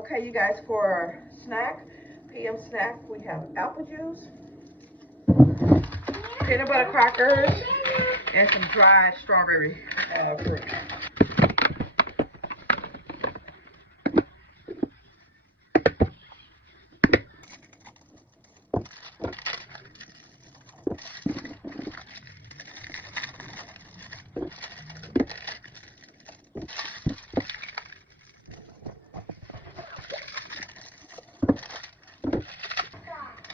Okay, you guys, for snack, PM snack, we have apple juice, peanut butter crackers, and some dried strawberry fruit.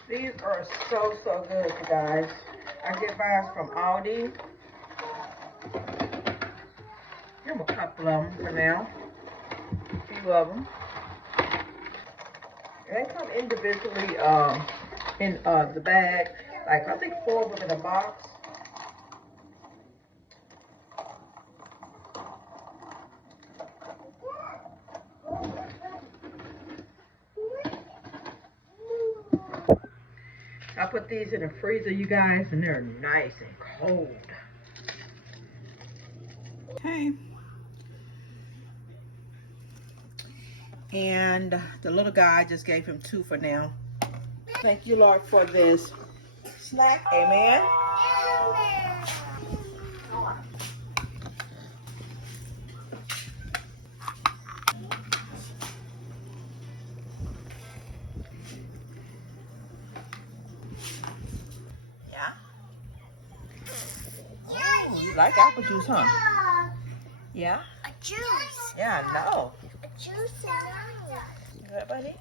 These are so good, you guys. I get mine from Aldi. Here's a couple of them for now. A few of them. They come individually in the bag. Like, I think 4 of them in a box. I put these in the freezer, you guys, and they're nice and cold. Okay. And the little guy, I just gave him 2 for now. Thank you, Lord, for this snack. Amen. Yeah. Oh, you like apple juice, huh? Yeah. A juice. Yeah, I know. A juice. You good, buddy?